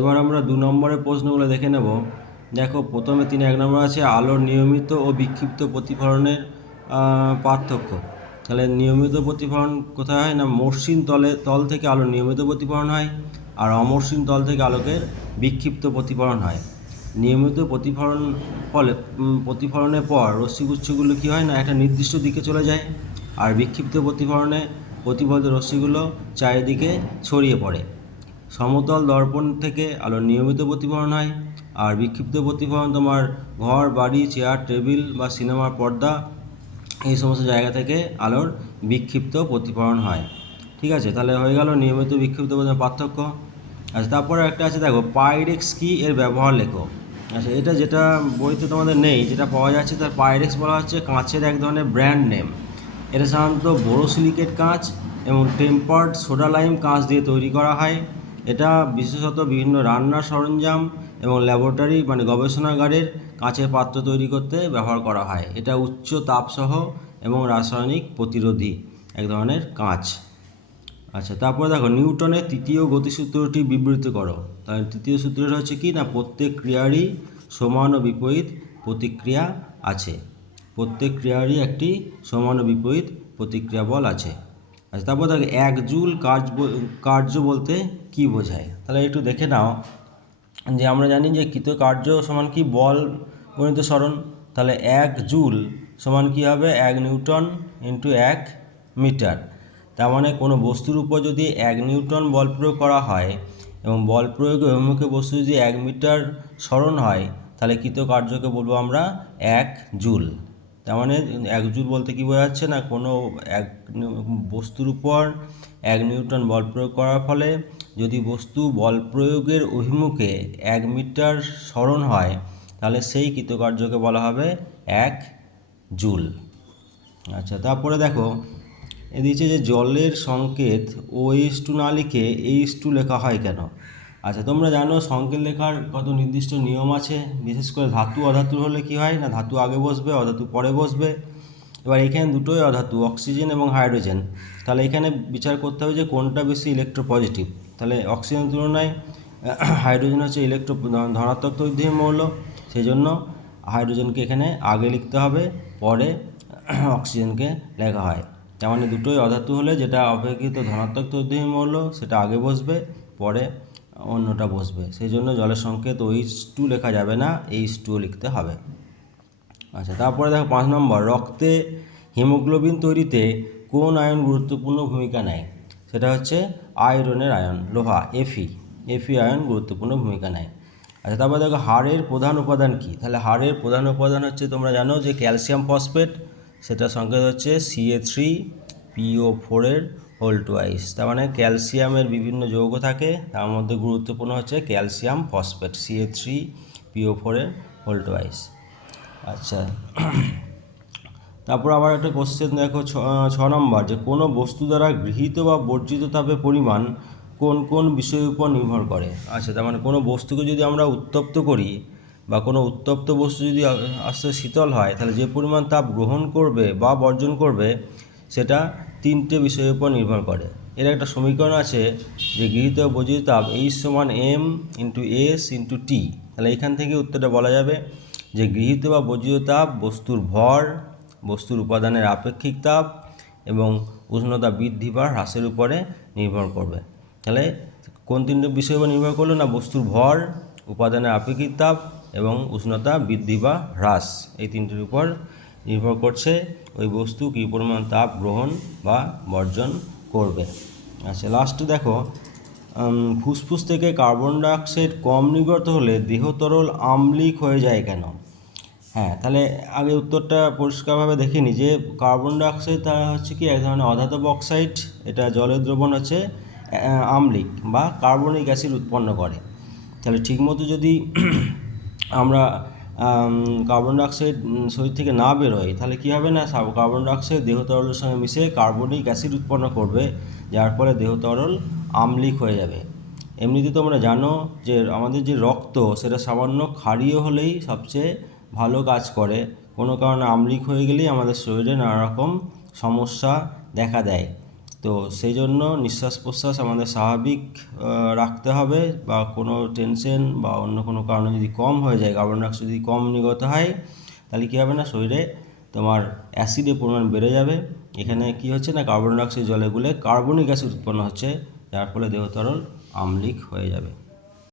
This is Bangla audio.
এবার আমরা দু নম্বরের প্রশ্নগুলো দেখে নেব। দেখো, প্রথমে তিন, এক নম্বর আছে আলোর নিয়মিত ও বিক্ষিপ্ত প্রতিফলনের পার্থক্য। তাহলে নিয়মিত প্রতিফলন কোথায় হয় না? মসৃণ তলে, তল থেকে আলোর নিয়মিত প্রতিফলন হয় আর অমসৃণ তল থেকে আলোকের বিক্ষিপ্ত প্রতিফলন হয়। নিয়মিত প্রতিফলন ফলে প্রতিফলনের পর রশ্মিগুচ্ছগুলো কী হয় না? একটা নির্দিষ্ট দিকে চলে যায় আর বিক্ষিপ্ত প্রতিফলনে প্রতিফলিত রশ্মিগুলো চারিদিকে ছড়িয়ে পড়ে। সমতল দর্পণ থেকে আলোর নিয়মিত প্রতিফলন হয়, আর বিক্ষিপ্ত প্রতিফলন তোমার ঘর, বাড়ি, চেয়ার, টেবিল বা সিনেমার পর্দা, এই সমস্ত জায়গা থেকে আলোর বিক্ষিপ্ত প্রতিফলন হয়। ঠিক আছে, তাহলে হয়ে গেল নিয়মিত বিক্ষিপ্ত পার্থক্য। আচ্ছা তারপরে একটা আছে, দেখো পাইরেক্স কি এর ব্যবহার লেখো। আচ্ছা এটা যেটা বইতে তোমাদের নেই, যেটা পাওয়া যাচ্ছে, তার পাইরেক্স বলা হচ্ছে কাঁচের এক ধরনের ব্র্যান্ড নেম এটা সাধারণত বোরোসিলিকেট কাঁচ এবং টেম্পার্ড সোডা লাইম কাঁচ দিয়ে তৈরি করা হয়। এটা বিশেষত বিভিন্ন রান্নার সরঞ্জাম এবং ল্যাবরেটরি মানে গবেষণাগারের কাঁচের পাত্র তৈরি করতে ব্যবহার করা হয়। এটা উচ্চ তাপসহ এবং রাসায়নিক প্রতিরোধী এক ধরনের কাঁচ। আচ্ছা তারপরে দেখো, নিউটনের তৃতীয় গতিসূত্রটি বিবৃত করো। তাহলে তৃতীয় সূত্রটা হচ্ছে কি না, প্রত্যেক ক্রিয়ারই সমান ও বিপরীত প্রতিক্রিয়া আছে। প্রত্যেক ক্রিয়ারই একটি সমান ও বিপরীত প্রতিক্রিয়া বল আছে। আচ্ছা তারপর দেখো, এক জুল ব- কার্য বলতে কি বোঝায়? তাহলে একটু দেখে নাও যে আমরা জানি যে কৃত কার্য সমান কি? বল গণিত সরণ তাহলে এক জুল সমান কি হবে? এক নিউটন ইন্টু এক মিটার। তার মানে কোনো বস্তুর উপর যদি এক নিউটন বল প্রয়োগ করা হয় এবং বল প্রয়োগে অভিমুখে বস্তু যদি এক মিটার সরণ হয়, তাহলে কৃত কার্যকে বলব আমরা এক জুল। তার মানে এক জুল বলতে কি বোঝাচ্ছে না? কোনো এক বস্তুর উপর এক নিউটন বল প্রয়োগ করার ফলে যদি বস্তু বল প্রয়োগের অভিমুখে এক মিটার স্মরণ হয়, তাহলে সেই কৃতকার্যকে বলা হবে এক জুল। আচ্ছা তারপরে দেখো, এ দিচ্ছে যে জলের সংকেত ও এইচ টু না লিখে এইচ টু লেখা হয় কেন? আচ্ছা তোমরা জানো সংকেত লেখার কত নির্দিষ্ট নিয়ম আছে? বিশেষ করে ধাতু, অধাতু হলে কি হয় না? ধাতু আগে বসবে, অধাতু পরে বসবে। এবার এখানে দুটোই অধাতু, অক্সিজেন এবং হাইড্রোজেন। তাহলে এখানে বিচার করতে হবে যে কোনটা বেশি ইলেকট্রোপজিটিভ তাহলে অক্সিজেন তুলনায়, হাইড্রোজেন হচ্ছে ইলেকট্রো ধনাত্মক তৈরি মৌল। সেই জন্য হাইড্রোজেনকে এখানে আগে লিখতে হবে, পরে অক্সিজেনকে লেখা হয়। তার মানে দুটোই অধাতু হলে যেটা অপেক্ষিত ধনাত্মক তৈরি মৌল, সেটা আগে বসবে, পরে অন্যটা বসবে। সেই জন্য জলের সংকেত ওইচ টু লেখা যাবে না এইচ টু লিখতে হবে। আচ্ছা তারপরে দেখো পাঁচ নম্বর, রক্তে হিমোগ্লোবিন তৈরিতে কোন আয়ন গুরুত্বপূর্ণ ভূমিকা নেয়? সেটা হচ্ছে আয়রনের আয়ন, লোহা এফি এফি আয়ন গুরুত্বপূর্ণ ভূমিকা নেয়। আচ্ছা তারপরে দেখো হাড়ের প্রধান উপাদান কি? তাহলে হাড়ের প্রধান উপাদান হচ্ছে তোমরা জানো যে ক্যালসিয়াম ফসফেট সেটা সংকেত হচ্ছে সিএ থ্রি পিও ফোরের হোল টুয়াইস তার মানে ক্যালসিয়ামের বিভিন্ন যৌগ থাকে, তার মধ্যে গুরুত্বপূর্ণ হচ্ছে calcium phosphate CA three PO ফোরের হোল টুয়াইস আচ্ছা। তারপর আবার একটা কোশ্চেন দেখো, ছ নম্বর, যে কোনো বস্তু দ্বারা গৃহীত বা বর্জিত তাপের পরিমাণ কোন কোন বিষয়ের উপর নির্ভর করে? আচ্ছা তার মানে কোনো বস্তুকে যদি আমরা উত্তপ্ত করি বা কোনো উত্তপ্ত বস্তু যদি আস্তে শীতল হয়, তাহলে যে পরিমাণ তাপ গ্রহণ করবে বা বর্জন করবে সেটা তিনটে বিষয়ের উপর নির্ভর করে। এর একটা সমীকরণ আছে যে গৃহীত বর্জিত তাপ এইচ সমান M into S into T তাহলে এখান থেকে উত্তরটা বলা যাবে যে গৃহীত বা বর্জিত তাপ বস্তুর ভর, বস্তুর উপাদানের আপেক্ষিক তাপ এবং উষ্ণতা বৃদ্ধি বা হ্রাসের উপরে নির্ভর করবে। তাহলে কোন তিনটে বিষয়ের উপর নির্ভর করল না? বস্তুর ভর, উপাদানের আপেক্ষিক তাপ এবং উষ্ণতা বৃদ্ধি বা হ্রাস। এই তিনটির উপর নির্ভর করছে ওই বস্তু কী পরিমাণ তাপ গ্রহণ বা বর্জন করবে। আচ্ছা লাস্টে দেখো ফুসফুস থেকে কার্বন ডাইঅক্সাইড কম নির্গত হলে দেহ তরল আম্লিক হয়ে যায় কেন? হ্যাঁ তাহলে আগে উত্তরটা পরিষ্কারভাবে দেখে নিই যে কার্বন ডাইঅক্সাইড তারা হচ্ছে কি এক ধরনের অধাতব অক্সাইড এটা জলের দ্রবণ হচ্ছে আম্লিক বা কার্বনিক অ্যাসিড উৎপন্ন করে। তাহলে ঠিকমতো যদি আমরা আম, কার্বন ডাইঅক্সাইড শরীর থেকে না বেরোয় তাহলে কী হবে না? কার্বন ডাইঅক্সাইড দেহ তরলের সঙ্গে মিশে কার্বনিক অ্যাসিড উৎপন্ন করবে, যার ফলে দেহ তরল আম্লিক হয়ে যাবে। এমনিতে তোমরা জানো যে আমাদের যে রক্ত, সেটা সামান্য ক্ষারীয় হলেই সবচেয়ে ভালো কাজ করে। কোনো কারণে আম্লিক হয়ে গেলেই আমাদের শরীরে নানা রকম সমস্যা দেখা দেয়। তো সেই জন্য নিঃশ্বাস প্রশ্বাস আমাদের স্বাভাবিক রাখতে হবে বা কোনো টেনশন বা অন্য কোনো কারণে যদি কম হয়ে যায় কার্বন ডাইঅক্সাইড যদি কম নিগত হয়, তাহলে কী হবে না? শরীরে তোমার অ্যাসিডের পরিমাণ বেড়ে যাবে। এখানে কি হচ্ছে না? কার্বন ডাইঅক্সাইড জলে গুলে কার্বনিক অ্যাসিড উৎপন্ন হচ্ছে, যার ফলে দেহ তরল আম্লিক হয়ে যাবে।